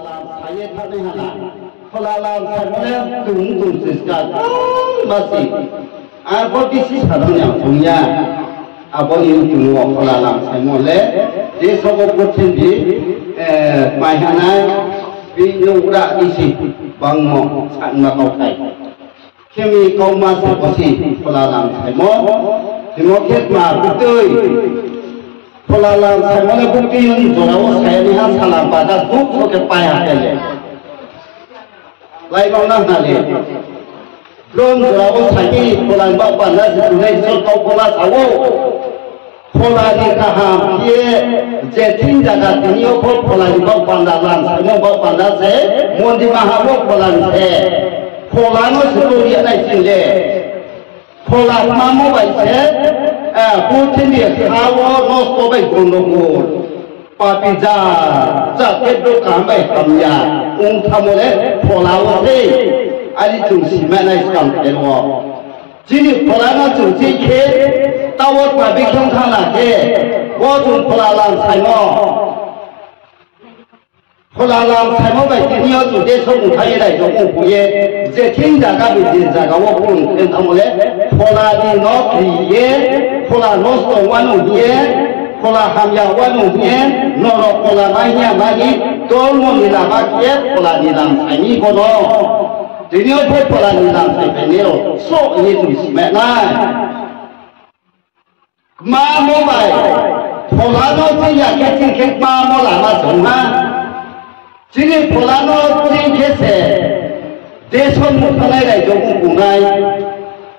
làm saya tak ada. Pola làm saya mana tung sesuatu masih. Apa bisi sebenarnya punya. Apa yang tunggu pola làm saya mulai. Dia sebab berarti mainan binura isi bangmo sangat kau Kami kau masih posisi pola làm saya mau. Demokrat mah betul. Pola làm saya mana bukti yang jauh saya lihat salah pada duk soket payah saja. Lain orang nali. Belum jauh saya pola bapa nasi tunai soto pola sawo. Pola ni kaham dia jetin jaga dunia pola bapa dalam semua bapa nasi. Mundi mahawo pola nasi. Pola no seluruh ada sini. Pola mamu baik Putin dia kawan nostro baik gunung papiza jaket do kamai kamya thamole pola wase ali jungsi mana iskam elwa jini pola na jungsi ke tawot pabi khong thana ke wo jung pola lam saimo pola lam saimo baik dunia tu de song khai lai do ko ye je tin jaga bi din jaga wo kun thamole pola di no kriye pola nostro wanu ye pola hamya wanu ye noro pola manya magi tolmo nilama ye pola nilam sani kono dunia pola nilam sai benero so ye tu simena ma mo bai pola no tiya ke tin ke ma mo la ma songha jini pola no tin ke se deson muthanai lai jo kungai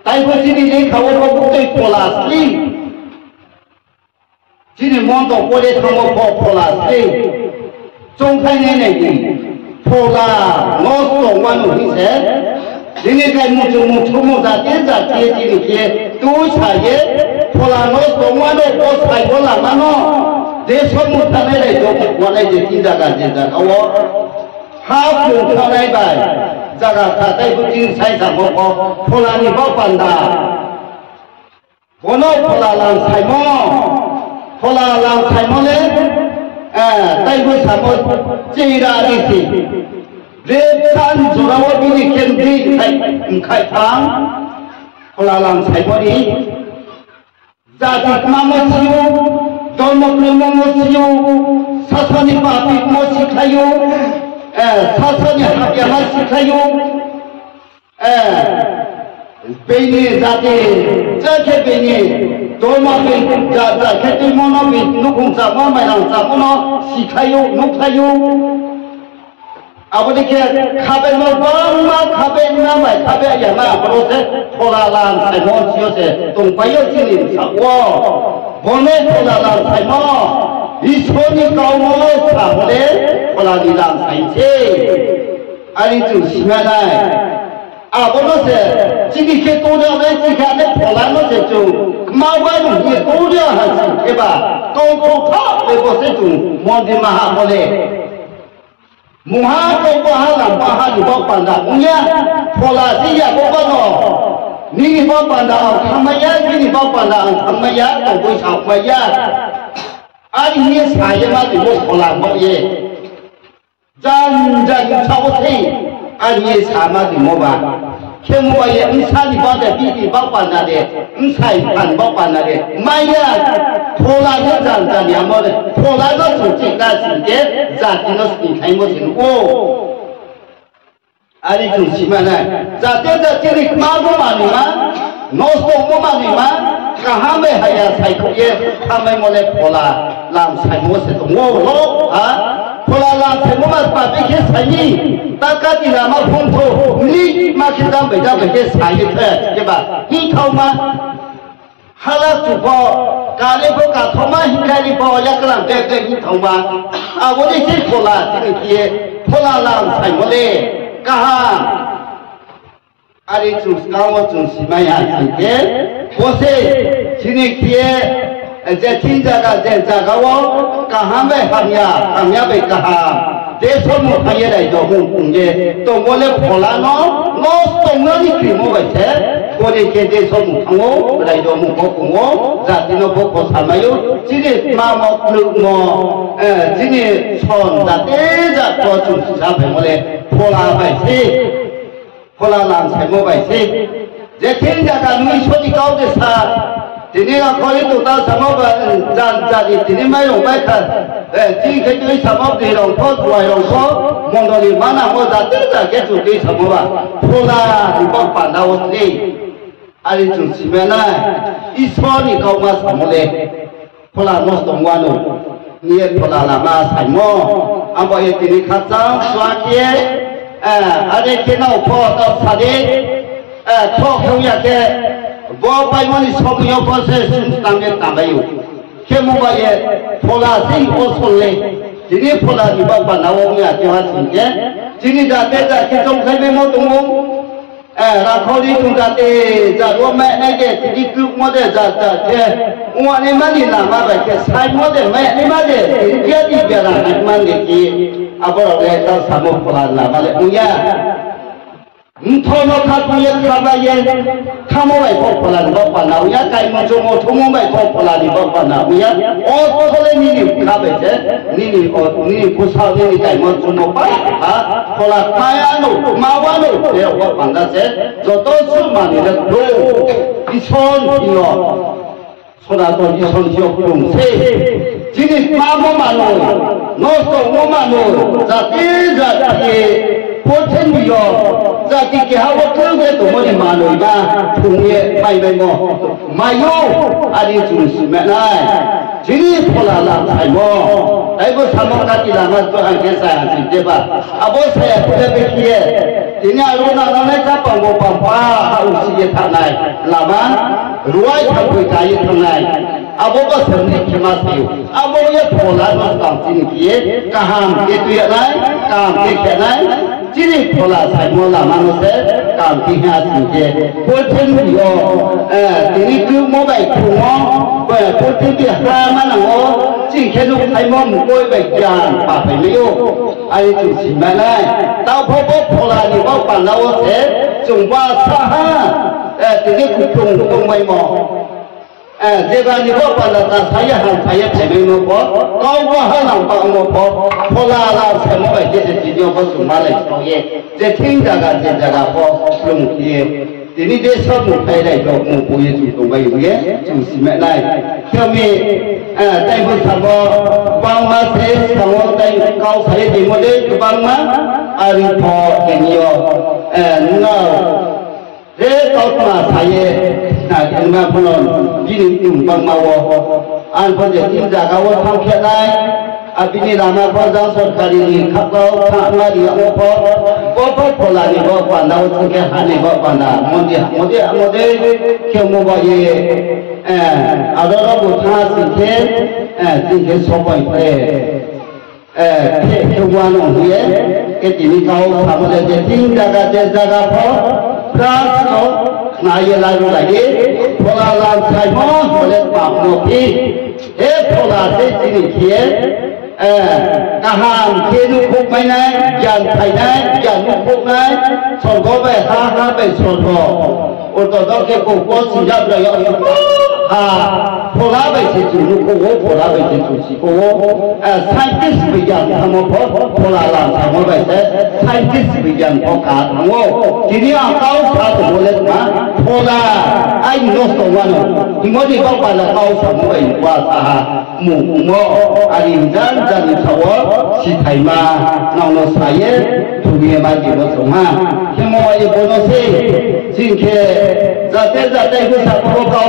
tai ko jini ni khawo ko bukoi pola sli jini mondo pole thamo ko pola sli chongkhai nei nei ni pola no so wanu hi se jini kai mu chu da tie jini ke tu cha ye pola no so wanu ko sai ko la ma no deson muthanai lai jo ko lai je tin da ka awo ha ku thanai bai jaga khatai bukin sai sa mo pola ni ba panda bono pola lam sai mo le tai bu sa mo chira ri si re san jura wo bi ni ken bi khai thang pola lam sai mo ni jati ma mo siu domo mo siu sasani pa pi mo sikhayo 사선이 합의할 시카요 베니 자데 저케 베니 도마베 자자 케티 모노베 누궁자 마마랑 자고노 시카요 녹카요 아버지께 카베노 밤마 카베나 마이 카베야마 프로세 포라란 사이모 지요세 동바요 지님 사고 보네 포라란 사이모 이손이 가오모 사고래 포라디랑 사이체 아리투 시마나이 아버노세 지기케 도려네 지가네 포라노세 좀 마와노 이 도려 하지 해봐 도코카 레보세 좀 뭔지 마하보네 무하고 바하라 바하리 법반다 우냐 포라시야 법반노 니기 법반다 참마야 니기 법반다 참마야 도고 사마야 아니 이 사회만 되고 포라 뭐예 잔잔 차오세 아니 이 사만 되고 봐 케모바에 음산이 받아 비디 법반다데 음사이 반 법반다데 마야 포라는 잔잔이야 뭐래 포라도 솔직히 가지게 자기는 스니카이 뭐지고 아니 좀 심하네 자 때자 때리 마고 마니마 노스도 뭐 마니마 가하메 하야 사이코에 하메 모네 포라 람 사이모세도 뭐로 아 포라 람 사이모마 빠비게 사이 따까지나 마 폰토 니 마키담 베자 베게 사이테 이봐 히카우마 하라 주고 가레보가 토마 히카리 보 약랑 베게 히카우마 아버지 지 포라 지기에 포라 람 사이모레 가하 아리 좀 가워 좀 심아야 할게 보세 지니키에 제 친자가 제 자가워 가함에 함야 함야베 가함 这什么行业来做工业？中国的破烂我中国的规模为啥？我哋嘅这什么行业来做工业？家庭的包括什么有？今日妈妈路么？今日从家底家做中市场朋友咧，破烂为啥？破烂难什么为啥？这天家个你说的高的啥？今天啊，可以做到什么个？家里今天买用买看，今天对什么地方拖出来用拖，忙到你妈那我咋真的给做对什么吧？破啦，你帮办到我这里，啊你做什么呢？一说你搞嘛什么嘞？破啦，我懂完了，你也破啦啦嘛什么？啊，我也给你看张刷街，啊你见到破到啥的？错口也给。我把我的钞票放在身上面打没有？天母把也破了，谁我说嘞？今天破了，你把那我们叫他今天，今天在这种开没么动物？然后你从在我买那个你给我的我你妈的那嘛的给菜我的买你妈的家里边那你妈的给，不然来到什么破了那嘛的不呀？头他不也看吧也，他们外国过来你不管了，也该么做我从我外国过来你不管了，也我后来你看呗些，你不少你该么做我办啊，后来买呀路买完路，这我办那些，这都是嘛你的路，一穿哟，说那个一穿就不用车，今天买不买路，我说我买路，这第这。我听你哟，在地给我各个多么的马路吧，同业买没么？没有，啊你就是没来，今天破烂了才么？哎不，他们家的那么做还给啥子对吧？啊不是不得别去，今天如果那来他帮我帮爸，有时间他来，那么如果他会干一趟来。अब वो बस हमने क्षमा से अब वो ये फोला ना काम जिन किए काम के तो ये ना काम के क्या ना जिन फोला साइ मोला मानो से काम की है जिनके पोटेन यो जिन क्यों मोबाइल क्यों पोटेन की हाँ मानो वो जिन के लोग साइ मो मुकोई बैठान पापे में यो आई जुसी में ना ताऊ वो फोला नि वो पाना वो से जुम्बा साहा जिन कुकुं कुकुं में मो这个你我把那茶叶行茶叶排名我跑，高我还能帮我跑，跑啦什么玩意是今天我送马来创业，这听这个跑用的，你这小木牌来做，我不会主动买有耶，就是买来，下面在不什么帮忙谁什么在高才的么的帮忙，你跑你要那。这高嘛茶叶，那嘛不能，今年用帮嘛我，按或者今家个我放起来，今年那么放上说可以，看到看那里我跑来你我管到这个喊你我管到，我的，叫我把也，那不他今天说过一这关东西，给今年高他们的这今家个跑。Kalau naya lalu lagi, pola lalu saya boleh pakai. Pola sini kia, kaham kia nukuk mana, jangan kaya, jangan nukuk mana, sorgo ha be sorgo. Untuk tu kekok siap dah yang pola be situ nukuk, pola be situ siko. Saintis bijan kamu pola lalu kamu be saintis bijan pokat kamu. Jadi kau satu boleh mah pola, ayo nostro mana. Tinggal di bawah pada kau semua ini kuasa mu, alimjan jadi sawa si Thailand, nama saya dunia maju bersama. Semua ini bonus singke, zat itu satu kau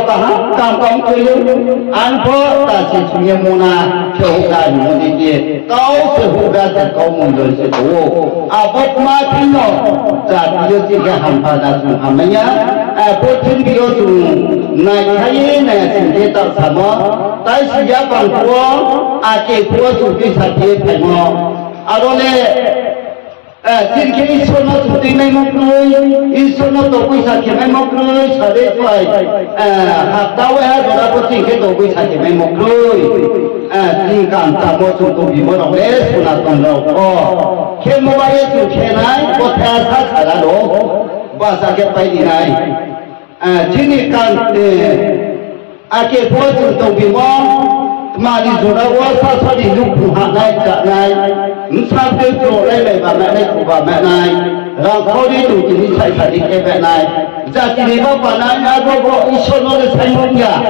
kampung tu, anpo tak si dunia mana keudah mana dia, kau sehudah kau mundur setu. Apa mati no, zat itu jika hampa dah hamanya, poten dia tu naik kaya naik singke tak sama, tapi siapa tua, aje tua tu bisa dia pemo. Adole 今天一说那土地没么贵，一说那多贵啥钱没么贵，啥的出来，下到位还做那个今天多贵啥钱没么贵，今干咱们做多比么容易，说那东了哦，看么玩意做看来，我看啥啥来咯，把啥个摆进来，今天干阿给我做多比么。mà đi chỗ đó quá sao sao đi lúc cùng hạt này chợ này sao cái chỗ đây mẹ bà mẹ này của bà mẹ này rồi có đi đủ thì đi chạy đi cái mẹ này ra thì đi vào bà này nhà có ít số nó là sai mông nhà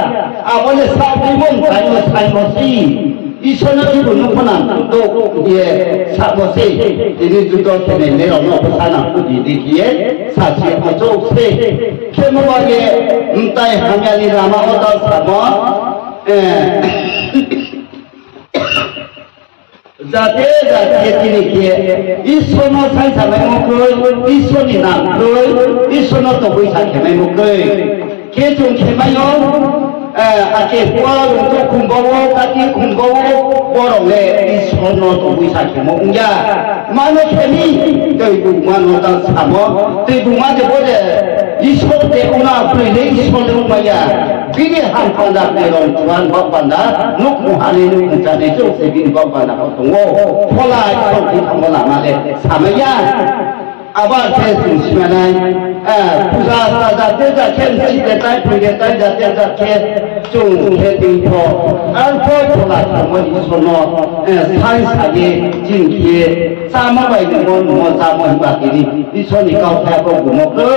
vấn đề sao đi mông sai một gì ít số nó chỉ muốn nó làm đâu ye sao một gì thì đi chúng tôi thì này nó không sao làm cái gì đi kia sao chỉ một chỗ gì khi mà bao giờ tay hàng nhà đi làm ở đâu sao mà जाते जाते किए ईश्वर न साइसा में मुकई ईश्वर नि नाम कई ईश्वर न तो पैसा खेमै मुकई के जों खेमायो आके पुआ तो खुंबावो काति खुंबावो बरंले ईश्वर न तो पैसा खेमो उया मानो खेमी दै बुमा न दा सामो दै बुमा जे बोले ईश्वर दे उना फैले ईश्वर दे उमाया बिनि हां पांदा नेरन जुवान बापांदा नुक मुहानि नुक जाने जौ से बिनि बापांदा दङो फलाय फलि थांबोला माले सामैया आबाद से सुसिमानाय फुजा साजाते जाखे सिदे ताय फैदे ताय जाते जाखे जों खेदिखो आरो फला थांबोनि सनो साइ सागे जिंखिए सामा बायदि न जामो बाकिनि इसोरनि गावथायाखौ गुमोखै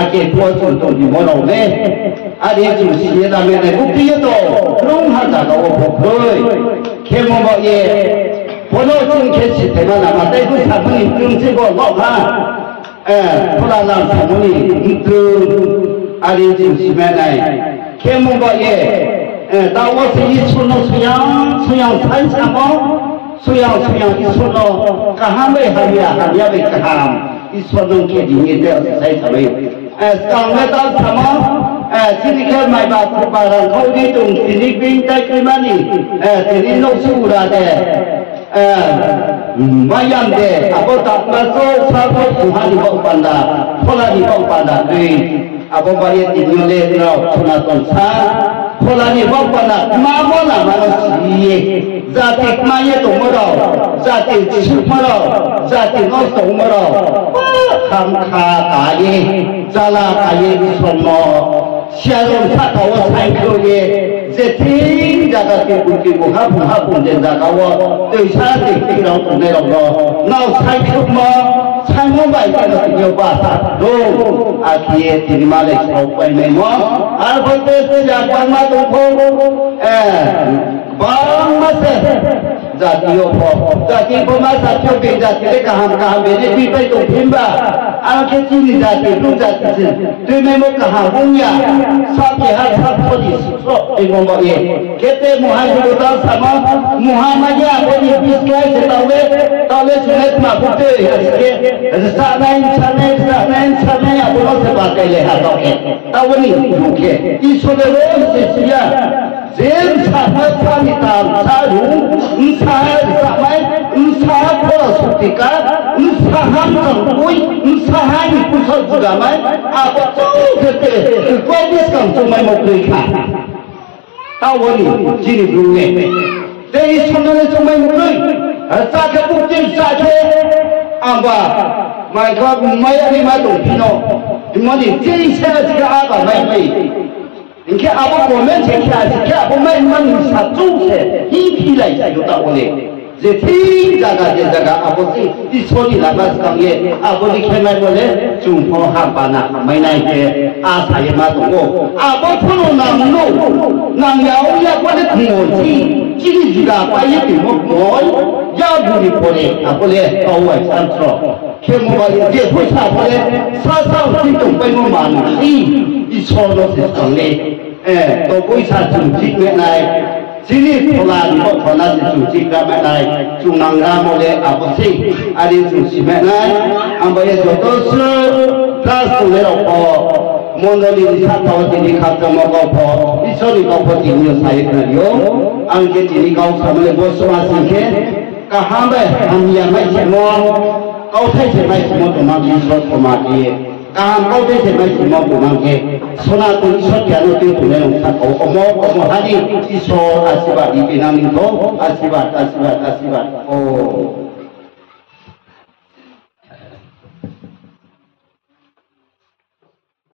आगे फुजों दं बिमोनावले आरो जों सिए लामेने बुकियो दं रं हाजाराव फख्रै खेमबाये फलो जों खेसि तेमा नामादै साबनि जोंसेबो लहा फला लां साबनि मुद्रु आरो जों सिमानाय खेमबाये दावसे इसोरनो सुयां साइसामाव सुयां इसोरनो गाहामै हारिया बै गाहाम इसोरनो खेदिनि दे साइसाबै कांले दाल सामा जिनिखे माइबा बारांखौ दि दं दिनि बिं दाइख्रिमानि दिनि नौसुरा दे मायाम दे आबो दाबनासो साबो सुहानि बावपान्दा फलानि बावपान्दा दै आबो बारि दिनिले राव सनातन सा फलानि बावपान्दा माबो लामानो सिये जाति माये दंमराव जाति सुमराव जाति नस दंमराव खामखा गाये जाला गाये इसोरनो सियारन साथाव साइखोये जेथिं जागाति बुद्धि बुहा बुंजे जागाव दैसा दैखिराव दंनायराव नाव साइखोमो साइमो बायबानो दिनियाव बासा दं आखिये दिनिमाले साव बायनायमो आरो बयबो जाबांमा दंखौ बांमासे जातियो जाति बमा जातियो बे जाति गाहाम बेनि बिबाय दंफिनबा आरो खेतिनि जाति रु जाति दैमेमो गाहाम बुंया साबेहा साबसदि स्र एमबाये खेते महाजुदा सामा मुहामाया बनि बिस्काय सेतावे ताले सुनेत माफुते हसके सानाय आबोनो से बातेले हातके तावनि मुखे इसोरे सेसिया जेम साफा सानिताम सारु साहाय फरासुतिका साहाम तंगुय साहाय कुसल जुगामाय आबो खेते क्वादिस काम समाय मक्रिखा तावनि जिनि बुङे दे इसोरनो समाय मक्रै जाके बुकथिं जाके आंबा माइखा बुंमायानि मा दंफिनो इमनि जेइसा जिगा आबा माइ इनके आबो गमेन सेखिया सिखे आबो माइ मन साचुसे हि फिलाय जायो तावले जेथि जागा आबो सि इसोरनि लाबास कांगे आबो लिखेनाय बोले जुंफो हाबाना हामायनाय के आसाय मा दंगो आबो फनो नामनो नांयाव या बोले खुंगोसि जिनि जिगा बाये बिमो गय या बुरि परे आबोले आवय सानस्र खेमबाय जे फैसा बोले सा दंबायनो मानसि इसोरनो से संले तो पैसा जुजिनाय जिनि फलानि फना जुजिग्रामानाय जुनांगा मले आबसि आरि जुसिमानाय आमबाय जतसो क्लास तोलेराव मन्दलिनि साथाव दिनि खाजमा गावफ इसोरनि गावफ दिनि सायखनायो आंके दिनि गाव सामले बसमा सिखे काहाबे हामिया माइसेमो kau thay se mai semua rumah di sot rumah dia kaham kau thay se mai semua rumah ke sona tu sot kiano tu tunai orang tak kau omo hari iso asibat di pinang itu asibat oh